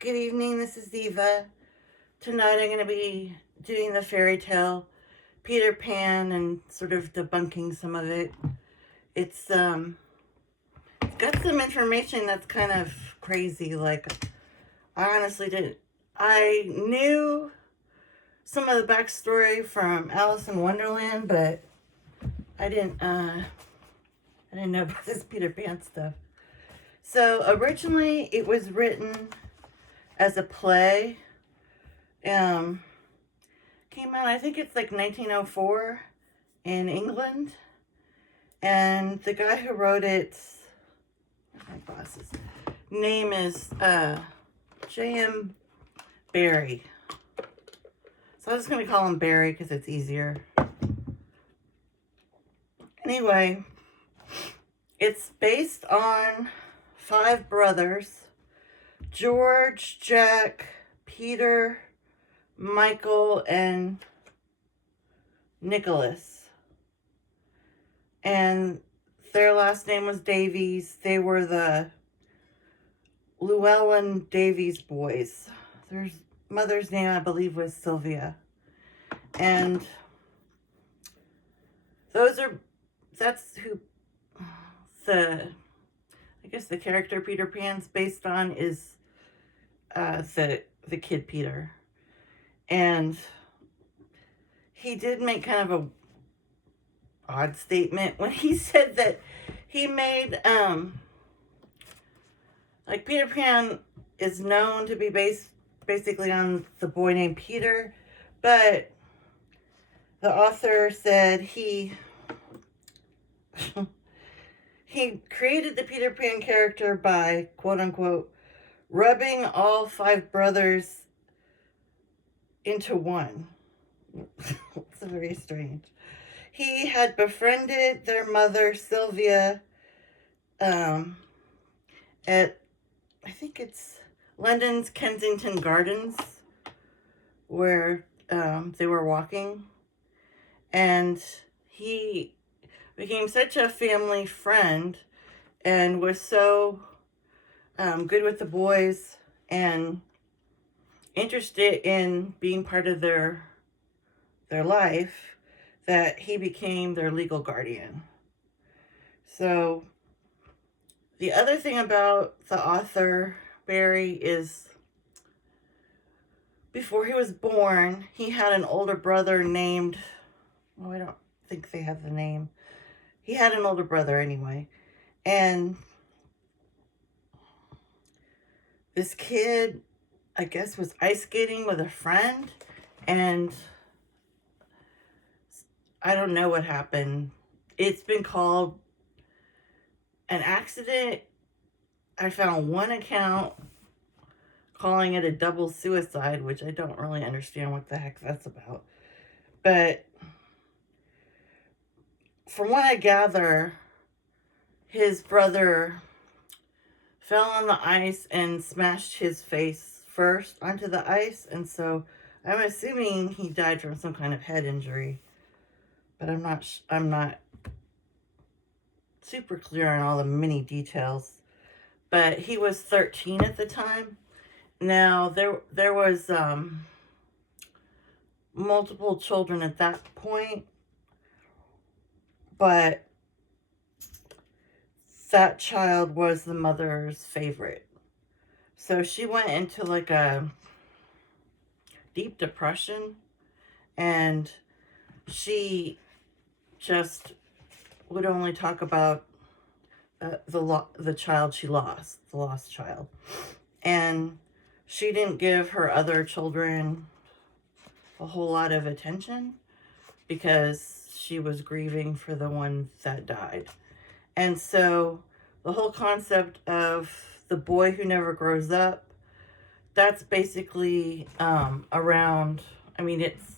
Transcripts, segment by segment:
Good evening, this is Eva. Tonight I'm going to be doing the fairy tale Peter Pan and sort of debunking some of it. It's got some information that's kind of crazy. Like, I honestly didn't. I knew some of the backstory from Alice in Wonderland, but I didn't know about this Peter Pan stuff. So originally it was written as a play. Came out, I think it's like 1904 in England. And the guy who wrote it, my boss's name is J.M. Barrie. So I'm just going to call him Barrie because it's easier. Anyway, it's based on 5 brothers: George, Jack, Peter, Michael, and Nicholas. And their last name was Davies. They were the Llewellyn Davies boys. Their mother's name, I believe, was Sylvia. And that's who I guess the character Peter Pan's based on is the kid Peter. And he did make kind of a odd statement when he said that he made like Peter Pan is known to be based basically on the boy named Peter, but the author said he created the Peter Pan character by, quote unquote, rubbing all 5 brothers into one. It's very strange. He had befriended their mother, Sylvia, at, I think it's London's Kensington Gardens, where they were walking. And he became such a family friend and was so good with the boys and interested in being part of their life that he became their legal guardian. So the other thing about the author Barrie is before he was born, he had an older brother named, I don't think they have the name. He had an older brother anyway. And this kid, I guess, was ice skating with a friend, and I don't know what happened. It's been called an accident. I found one account calling it a double suicide, which I don't really understand what the heck that's about. But from what I gather, his brother fell on the ice and smashed his face first onto the ice, and so I'm assuming he died from some kind of head injury. But I'm not super clear on all the many details. But he was 13 at the time. Now there was multiple children at that point, but that child was the mother's favorite. So she went into like a deep depression, and she just would only talk about the child she lost, the lost child. And she didn't give her other children a whole lot of attention because she was grieving for the one that died. And so the whole concept of the boy who never grows up, that's basically around, it's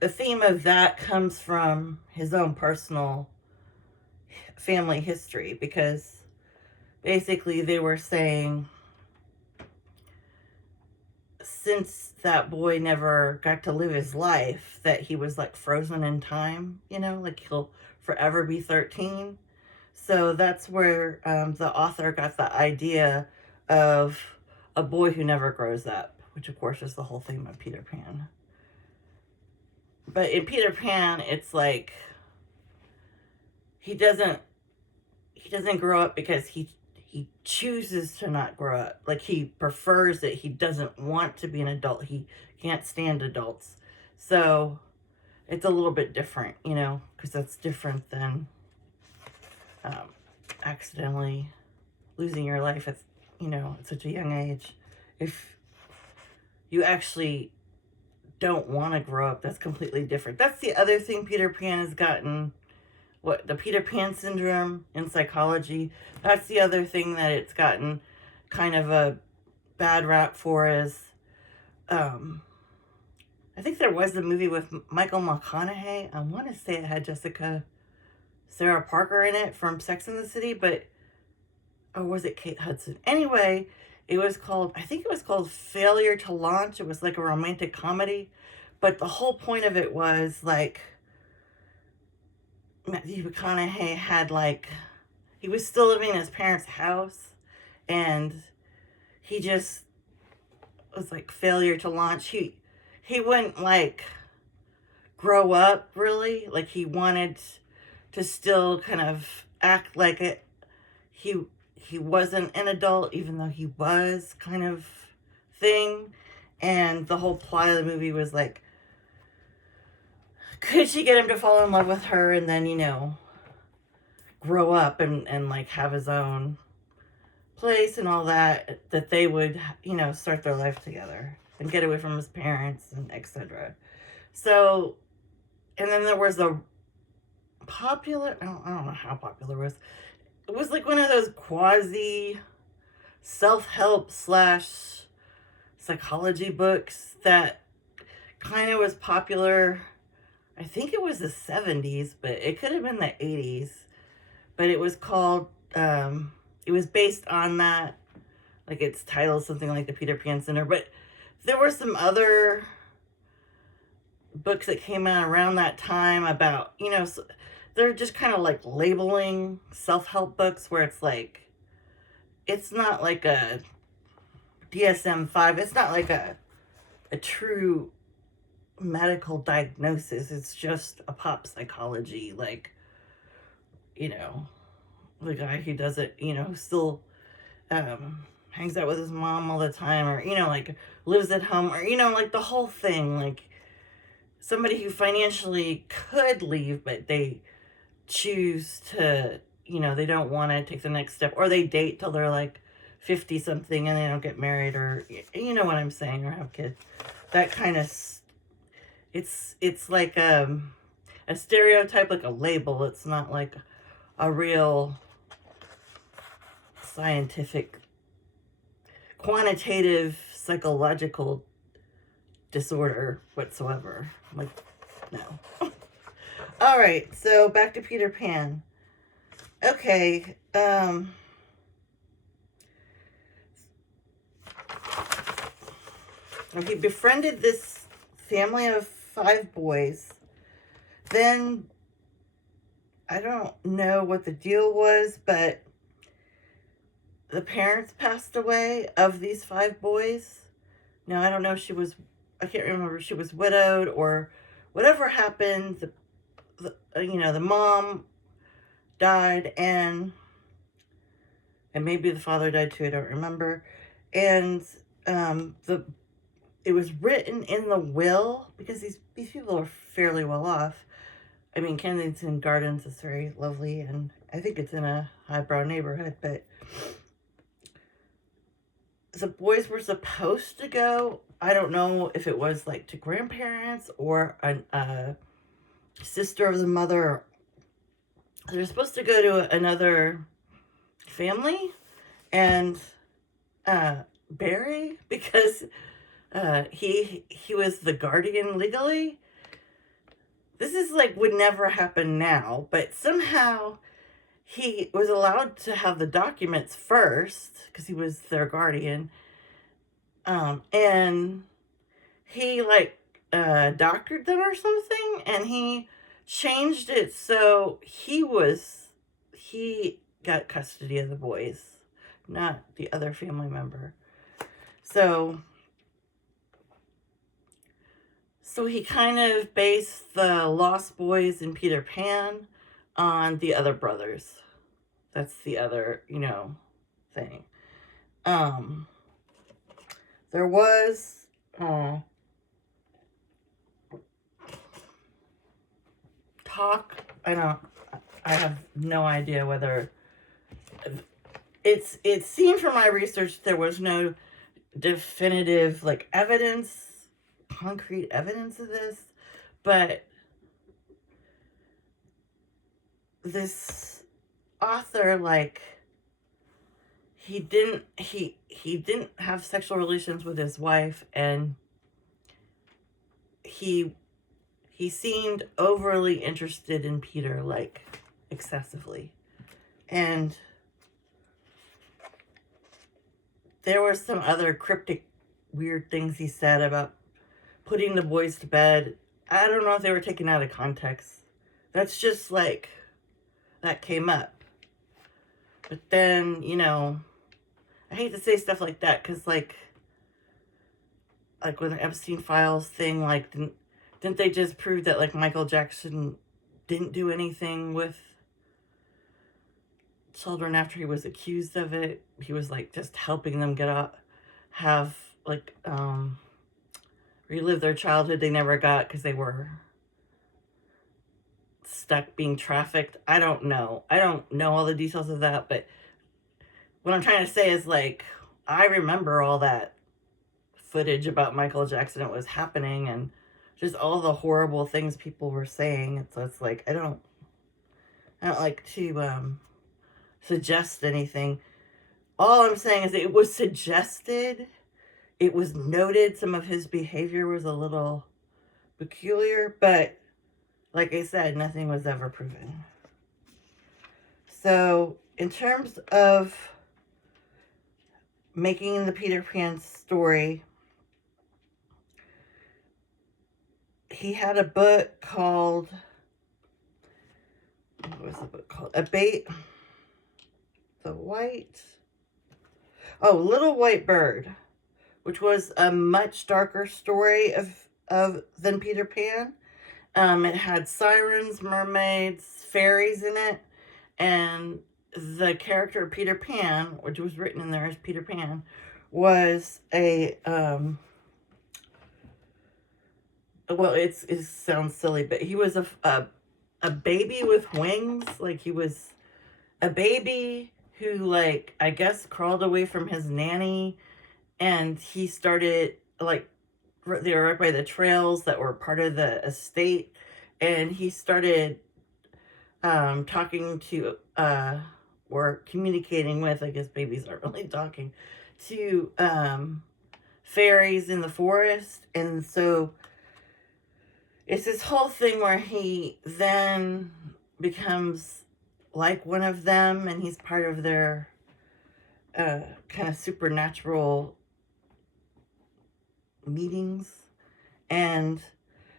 the theme of that comes from his own personal family history, because basically they were saying since that boy never got to live his life, that he was like frozen in time, like he'll forever be 13. So that's where the author got the idea of a boy who never grows up, which of course is the whole theme of Peter Pan. But in Peter Pan, it's like he doesn't grow up because he chooses to not grow up. Like, he prefers it. He doesn't want to be an adult. He can't stand adults. So it's a little bit different, you know, because that's different than accidentally losing your life at, you know, at such a young age. If you actually don't want to grow up, that's completely different. That's the other thing Peter Pan has gotten. What, the Peter Pan syndrome in psychology, that's the other thing that it's gotten kind of a bad rap for is, I think there was a movie with Michael McConaughey. I want to say it had Sarah Parker in it from Sex and the City, but, or was it Kate Hudson? Anyway, it was called, I think it was called Failure to Launch. It was like a romantic comedy, but the whole point of it was like, Matthew McConaughey had like, he was still living in his parents' house, and he just was like failure to launch. He wouldn't like grow up really. Like, he wanted to still kind of act like it. He wasn't an adult, even though he was, kind of thing. And the whole plot of the movie was like, could she get him to fall in love with her and then, you know, grow up and like have his own place and all that, that they would, you know, start their life together and get away from his parents and etc. So, and then there was a popular, I don't know how popular it was. It was like one of those quasi self-help / psychology books that kind of was popular. I think it was the 70s, but it could have been the 80s. But it was called, it was based on that. Like, its title is something like the Peter Pan Center. But there were some other books that came out around that time about, you know, they're just kind of like labeling self-help books where it's like, it's not like a DSM-5. It's not like a true medical diagnosis. It's just a pop psychology, like, you know, the guy who does it, you know, still hangs out with his mom all the time, or, you know, like lives at home, or, you know, like the whole thing, like somebody who financially could leave, but they choose to, you know, they don't want to take the next step, or they date till they're like 50 something and they don't get married, or, you know what I'm saying, or have kids. That kind of, it's like a stereotype, like a label. It's not like a real scientific, quantitative, psychological disorder whatsoever. Like, no. All right, so back to Peter Pan. Okay, he befriended this family of 5 boys. Then, I don't know what the deal was, but the parents passed away of these 5 boys. Now, I don't know if she was, I can't remember if she was widowed or whatever happened. You know, the mom died, and maybe the father died too, I don't remember. And it was written in the will, because these people are fairly well off. I mean, Kensington Gardens is very lovely, and I think it's in a highbrow neighborhood, but the boys were supposed to go, I don't know if it was like to grandparents or a sister of the mother. They're supposed to go to another family and Barry, because he was the guardian legally. This is like would never happen now, but somehow he was allowed to have the documents first because he was their guardian. And he like doctored them or something, and he changed it so he got custody of the boys, not the other family member. So he kind of based the Lost Boys and Peter Pan on the other brothers. That's the other, thing. Um, there was talk. I have no idea whether it seemed from my research there was no definitive concrete evidence of this, but this author, he didn't have sexual relations with his wife, and he seemed overly interested in Peter, excessively. And there were some other cryptic, weird things he said about putting the boys to bed. I don't know if they were taken out of context. That's just that came up. But then, I hate to say stuff like that because, with the Epstein Files thing, didn't they just prove that, Michael Jackson didn't do anything with children after he was accused of it? He was, just helping them get out, relive their childhood they never got because they were stuck being trafficked. I don't know all the details of that, but what I'm trying to say is, I remember all that footage about Michael Jackson. It was happening, and just all the horrible things people were saying. So it's I don't like to suggest anything. All I'm saying is it was suggested, it was noted, some of his behavior was a little peculiar, but like I said, nothing was ever proven. So in terms of making the Peter Pan story, he had a book called, what was the book called? Little White Bird, which was a much darker story than Peter Pan. It had sirens, mermaids, fairies in it, and the character of Peter Pan, which was written in there as Peter Pan, was it sounds silly, but he was a baby with wings. He was a baby who, I guess, crawled away from his nanny, and he started, they were up by the trails that were part of the estate, and he started talking to, or communicating with, I guess babies aren't really talking, to fairies in the forest. And so it's this whole thing where he then becomes like one of them, and he's part of their kind of supernatural meetings. And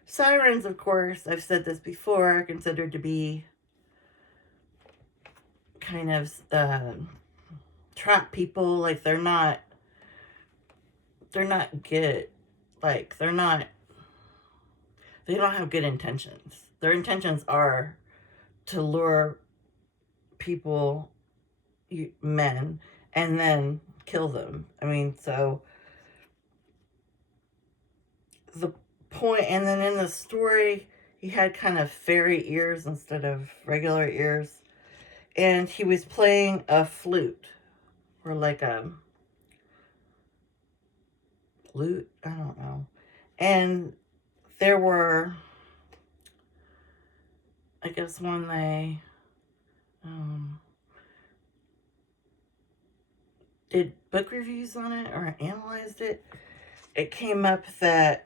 sirens, of course, I've said this before, are considered to be kind of trap people. They're not good. They don't have good intentions. Their intentions are to lure people, men, and then kill them. So the point, and then in the story, he had kind of fairy ears instead of regular ears, and he was playing a flute, or a lute, I don't know. And there were, I guess, when they did book reviews on it or analyzed it, it came up that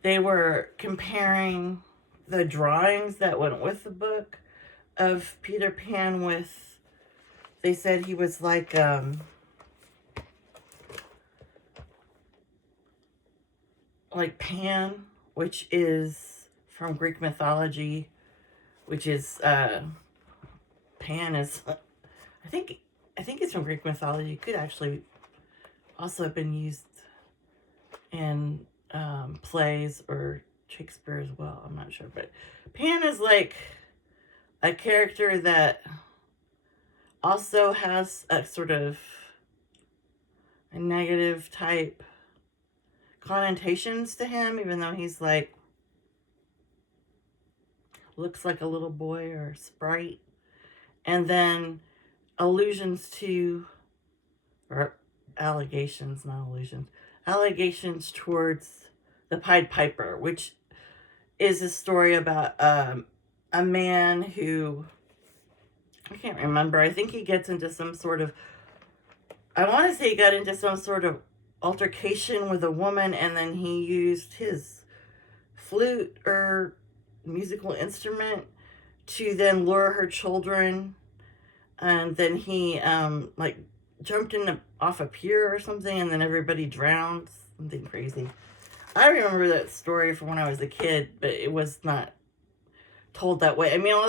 they were comparing the drawings that went with the book of Peter Pan with, they said he was like Pan, which is from Greek mythology, which is Pan is, I think it's from Greek mythology. It could actually also been used in plays or Shakespeare as well. I'm not sure. But Pan is like a character that also has a sort of a negative type connotations to him, even though he's like, looks like a little boy or sprite. And then allusions to, or allegations, not allusions, allegations towards the Pied Piper, which is a story about a man who, I can't remember, I think he gets into some sort of, I want to say he got into some sort of altercation with a woman, and then he used his flute or musical instrument to then lure her children, and then he like jumped in off a pier or something, and then everybody drowned, something crazy. I remember that story from when I was a kid, but it was not told that way. I mean, all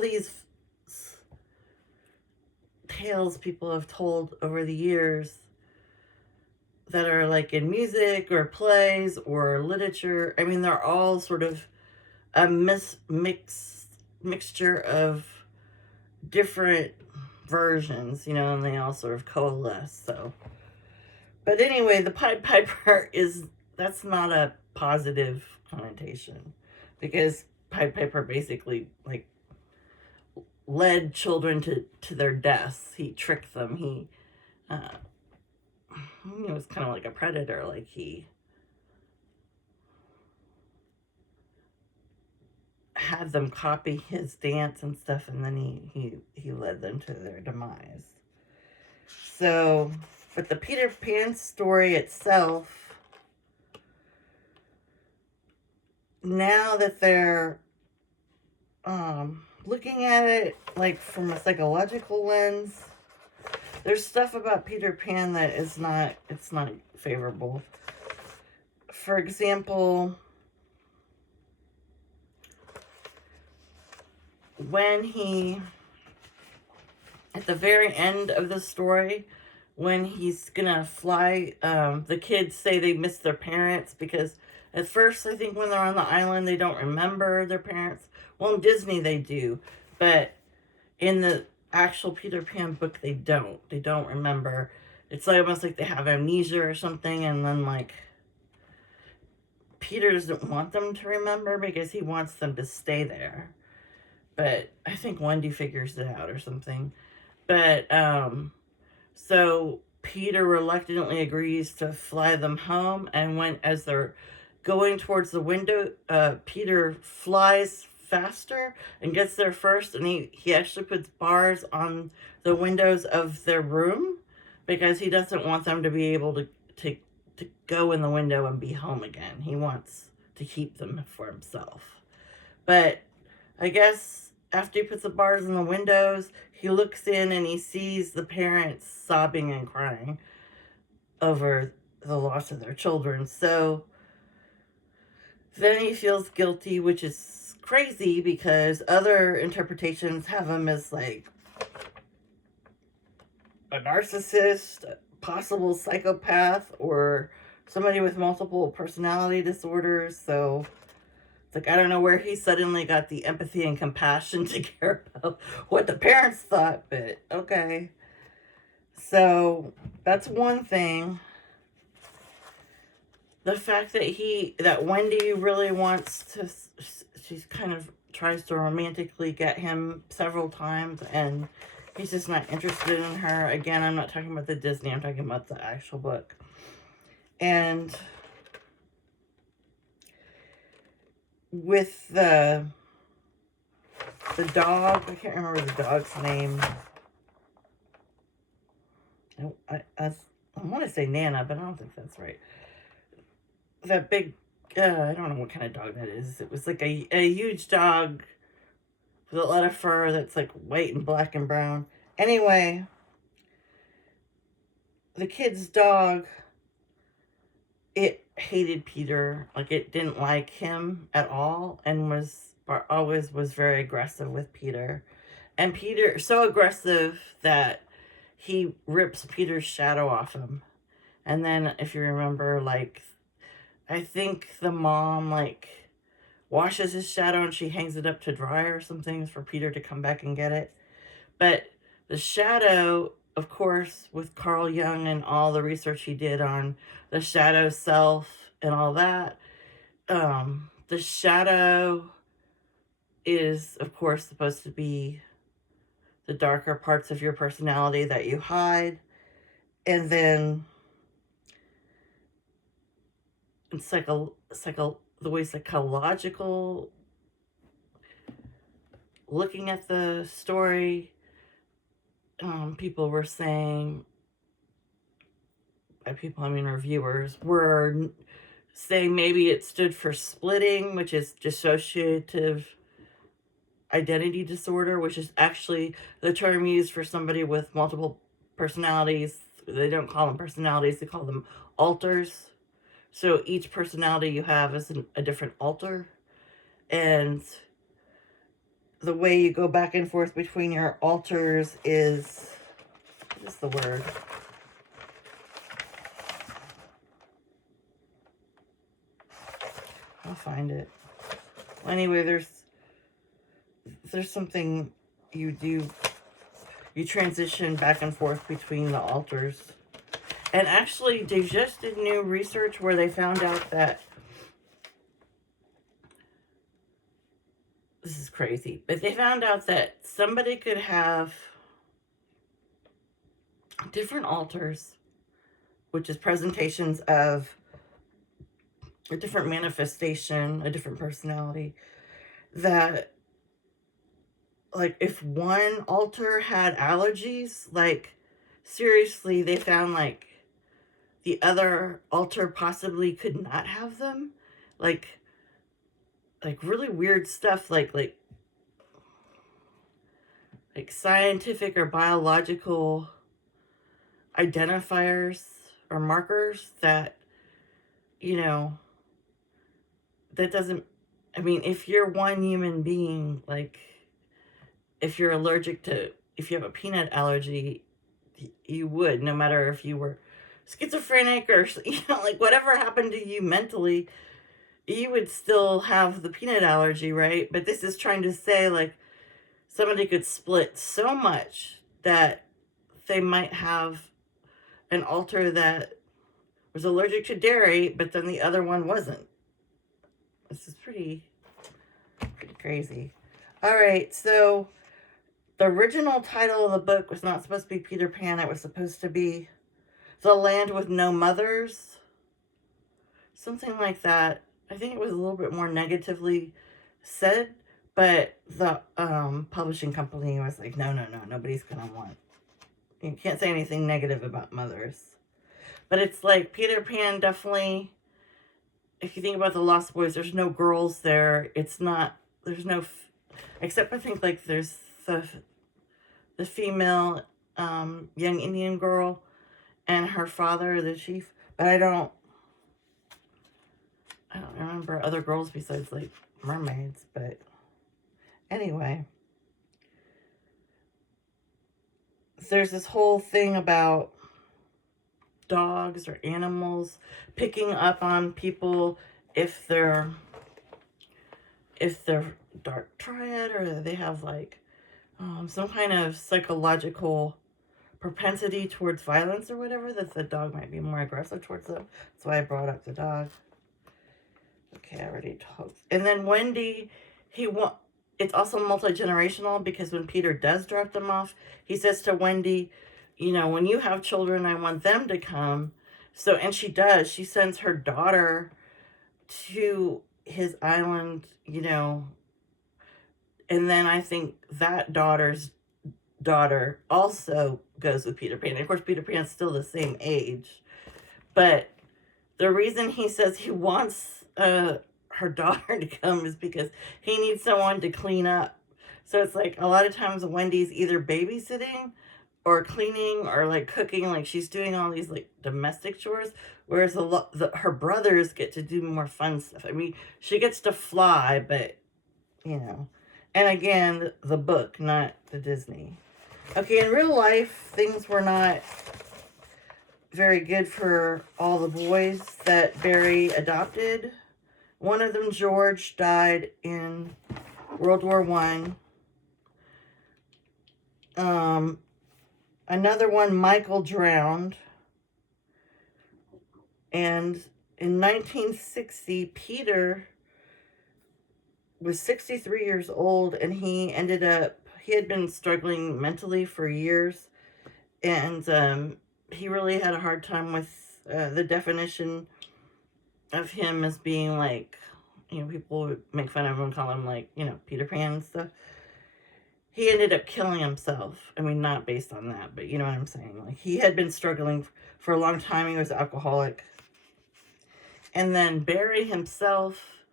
these tales people have told over the years that are like in music or plays or literature, I mean, they're all sort of a mixture of different versions, you know, and they all sort of coalesce. So, but anyway, the Pied Piper that's not a positive connotation, because Pied Piper basically like led children to their deaths. He tricked them. He was kind of like a predator. Like he had them copy his dance and stuff, and then he led them to their demise. So, but the Peter Pan story itself, now that they're looking at it like from a psychological lens, there's stuff about Peter Pan that it's not favorable. For example, when at the very end of the story, when he's gonna fly, the kids say they miss their parents, because at first, I think when they're on the island, they don't remember their parents. Well, in Disney, they do, but in the actual Peter Pan book, they don't. They don't remember. It's like almost like they have amnesia or something, and then like Peter doesn't want them to remember because he wants them to stay there. But I think Wendy figures it out or something. But so Peter reluctantly agrees to fly them home, and as they're going towards the window, Peter flies faster and gets there first, and he actually puts bars on the windows of their room because he doesn't want them to be able to go in the window and be home again. He wants to keep them for himself. But I guess after he puts the bars in the windows, he looks in and he sees the parents sobbing and crying over the loss of their children. So then he feels guilty, which is crazy because other interpretations have him as like a narcissist, a possible psychopath, or somebody with multiple personality disorders. So it's like, I don't know where he suddenly got the empathy and compassion to care about what the parents thought, but okay. So that's one thing. The fact that Wendy really wants to, she's kind of tries to romantically get him several times, and he's just not interested in her. Again, I'm not talking about the Disney, I'm talking about the actual book. And with the dog, I can't remember the dog's name. I want to say Nana, but I don't think that's right. That big, I don't know what kind of dog that is. It was like a huge dog with a lot of fur that's like white and black and brown. Anyway, the kid's dog, it hated Peter. Like, it didn't like him at all, and always was very aggressive with Peter. And Peter, so aggressive that he rips Peter's shadow off him. And then if you remember, like, I think the mom, like, washes his shadow and she hangs it up to dry or something for Peter to come back and get it. But the shadow, of course, with Carl Jung and all the research he did on the shadow self and all that, the shadow is, of course, supposed to be the darker parts of your personality that you hide. And then it's the way psychological looking at the story, people were saying, by people I mean reviewers, were saying maybe it stood for splitting, which is dissociative identity disorder, which is actually the term used for somebody with multiple personalities. They don't call them personalities, they call them alters. So each personality you have is a different alter. And the way you go back and forth between your alters is, what is the word? I'll find it. Anyway, there's something you do. You transition back and forth between the alters. And actually, they just did new research where they found out that, this is crazy, but they found out that somebody could have different alters, which is presentations of a different manifestation, a different personality, that, like, if one alter had allergies, like, seriously, they found, like, the other alter possibly could not have them. Like really weird stuff, like scientific or biological identifiers or markers that, you know, that doesn't, I mean, if you're one human being, like, if you're allergic to, if you have a peanut allergy, you would, no matter if you were schizophrenic or, you know, like, whatever happened to you mentally, you would still have the peanut allergy, right? But this is trying to say, like, somebody could split so much that they might have an alter that was allergic to dairy, but then the other one wasn't. This is pretty crazy. All right, so the original title of the book was not supposed to be Peter Pan. It was supposed to be The Land with No Mothers. Something like that. I think it was a little bit more negatively said, but the publishing company was like, no, nobody's going to want. You can't say anything negative about mothers. But it's like Peter Pan definitely, if you think about the Lost Boys, there's no girls there. It's not, there's no, except I think, like, there's the female young Indian girl and her father, the chief. But I don't remember other girls besides, like, mermaids. But anyway, there's this whole thing about dogs or animals picking up on people if they're dark triad, or they have, like, some kind of psychological propensity towards violence or whatever, that the dog might be more aggressive towards them. That's why I brought up the dog. Okay, I already talked. And then Wendy, it's also multi-generational, because when Peter does drop them off, he says to Wendy, you know, when you have children, I want them to come. So, and she does. She sends her daughter to his island, you know, and then I think that daughter's daughter also goes with Peter Pan. And of course, Peter Pan's still the same age. But the reason he says he wants her daughter to come is because he needs someone to clean up. So it's like a lot of times Wendy's either babysitting or cleaning or, like, cooking, like she's doing all these, like, domestic chores, whereas her brothers get to do more fun stuff. I mean, she gets to fly, but, you know. And again, the book, not the Disney. Okay, in real life, things were not very good for all the boys that Barry adopted. One of them, George, died in World War One. Another one, Michael, drowned. And in 1960, Peter was 63 years old, and he had been struggling mentally for years, and he really had a hard time with the definition of him as being like, people would make fun of him and call him like, Peter Pan and stuff. He ended up killing himself. I mean, not based on that, but you know what I'm saying. Like, he had been struggling for a long time. He was an alcoholic. And then Barry himself,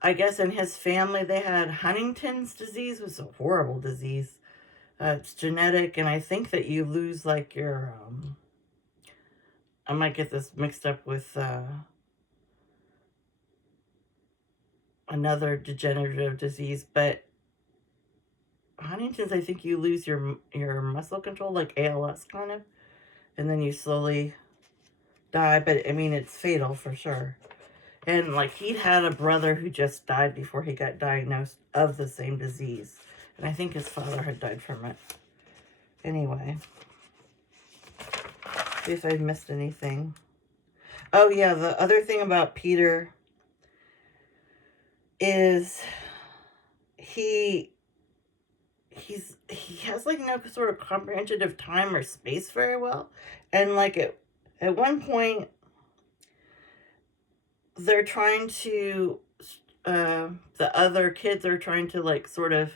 I guess in his family, they had Huntington's disease. It was a horrible disease. It's genetic, and I think that you lose like your, I might get this mixed up with another degenerative disease, but Huntington's, I think you lose your muscle control, like ALS kind of, and then you slowly die. But I mean, it's fatal for sure. And like, he'd had a brother who just died before he got diagnosed of the same disease, and I think his father had died from it. Anyway, see if I missed anything. Oh yeah, the other thing about Peter is he has like no sort of comprehension of time or space very well. And like at one point they're trying to the other kids are trying to like sort of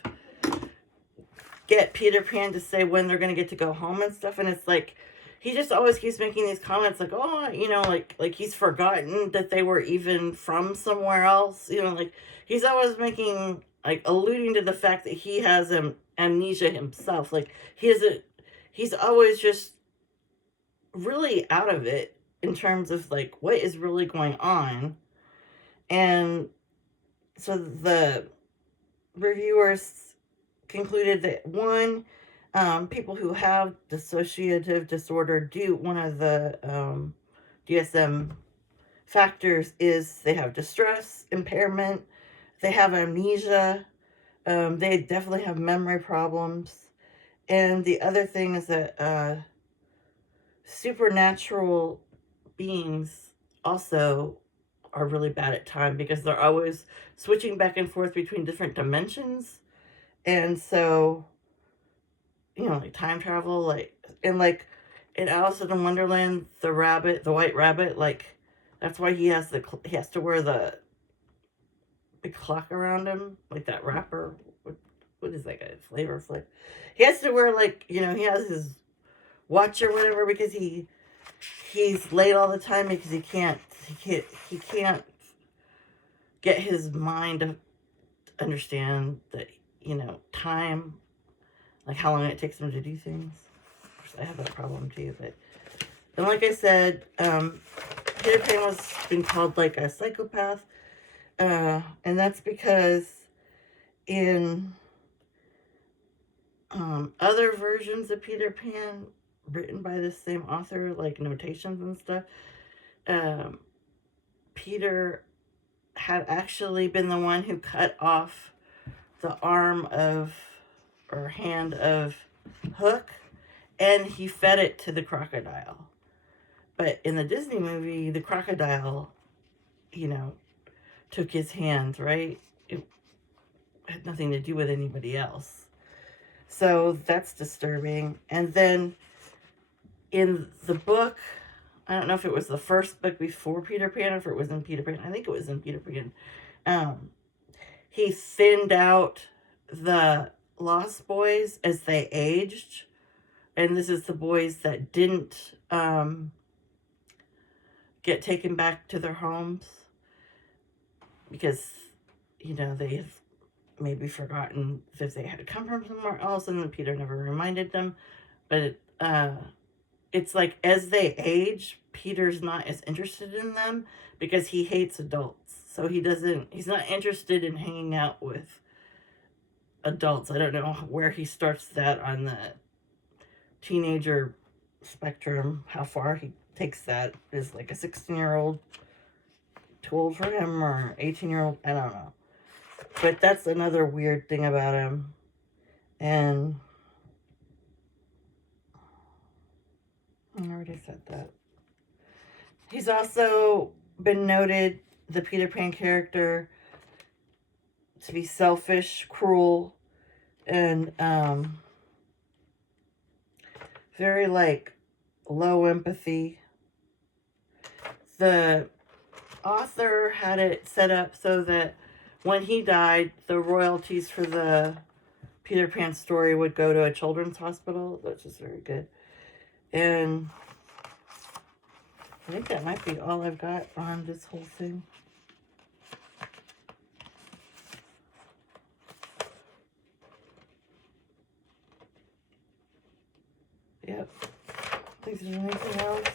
get Peter Pan to say when they're gonna get to go home and stuff, and it's like he just always keeps making these comments like, oh, like he's forgotten that they were even from somewhere else, like he's always making, like, alluding to the fact that he has amnesia himself. Like, he's always just really out of it in terms of like what is really going on. And so the reviewers concluded that one, people who have dissociative disorder do, one of the DSM factors is they have distress, impairment, they have amnesia, they definitely have memory problems. And the other thing is that supernatural beings also are really bad at time, because they're always switching back and forth between different dimensions. And so, like time travel, like in Alice in Wonderland, the white rabbit, like that's why he has to wear the big clock around him, like that wrapper. What is that guy? Flavor Flav. He has to wear, like, he has his watch or whatever, because he's late all the time, because he can't get his mind to understand that, time, like how long it takes him to do things. Of course, I have that problem too. But and like I said, Peter Pan was been called like a psychopath, and that's because in other versions of Peter Pan written by the same author, like notations and stuff, Peter had actually been the one who cut off the arm or hand of Hook, and he fed it to the crocodile. But in the Disney movie, the crocodile, took his hand, right? It had nothing to do with anybody else. So that's disturbing. And then in the book, I don't know if it was the first book before Peter Pan or if it was in Peter Pan. I think it was in Peter Pan. He thinned out the Lost Boys as they aged. And this is the boys that didn't get taken back to their homes, because, they have maybe forgotten if they had to come from somewhere else, and then Peter never reminded them. But it's like as they age, Peter's not as interested in them because he hates adults. So he's not interested in hanging out with adults. I don't know where he starts that on the teenager spectrum. How far he takes that is like a 16-year-old too old for him, or 18-year-old. I don't know. But that's another weird thing about him. And I already said that. He's also been noted, the Peter Pan character, to be selfish, cruel, and very like low empathy. The author had it set up so that when he died, the royalties for the Peter Pan story would go to a children's hospital, which is very good. And I think that might be all I've got on this whole thing. Yep. Think there's anything else?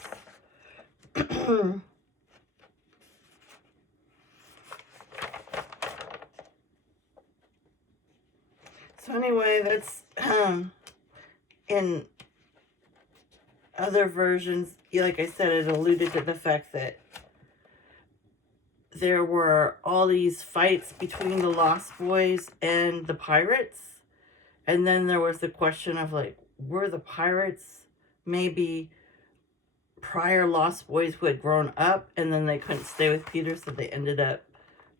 So anyway, that's in other versions, like I said, it alluded to the fact that there were all these fights between the Lost Boys and the pirates. And then there was the question of, like, were the pirates maybe prior Lost Boys who had grown up and then they couldn't stay with Peter, so they ended up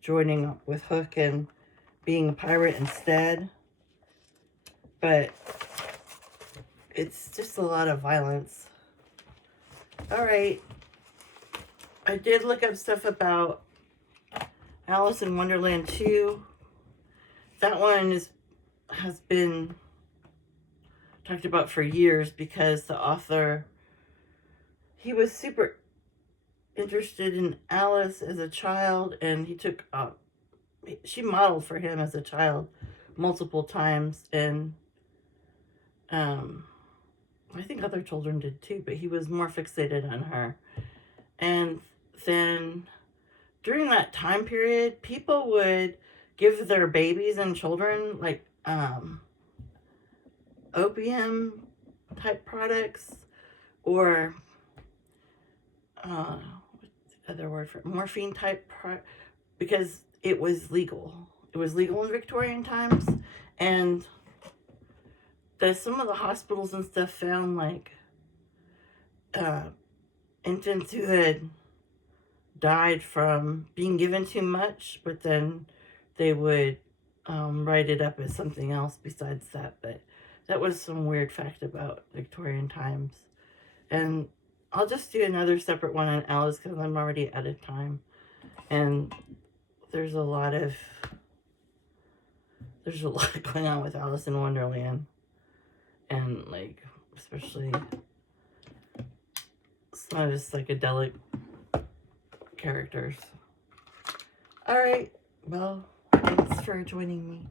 joining up with Hook and being a pirate instead. But it's just a lot of violence. All right. I did look up stuff about Alice in Wonderland 2. That one has been talked about for years because the author, he was super interested in Alice as a child, and he took she modeled for him as a child multiple times, and I think other children did too, but he was more fixated on her. And then during that time period, people would give their babies and children like opium type products, or what's the other word for morphine type because it was legal. It was legal in Victorian times, and some of the hospitals and stuff found like infants who had died from being given too much, but then they would write it up as something else besides that. But that was some weird fact about Victorian times. And I'll just do another separate one on Alice because I'm already out of time. And there's a lot going on with Alice in Wonderland. And like, especially some of his psychedelic characters. All right. Well, thanks for joining me.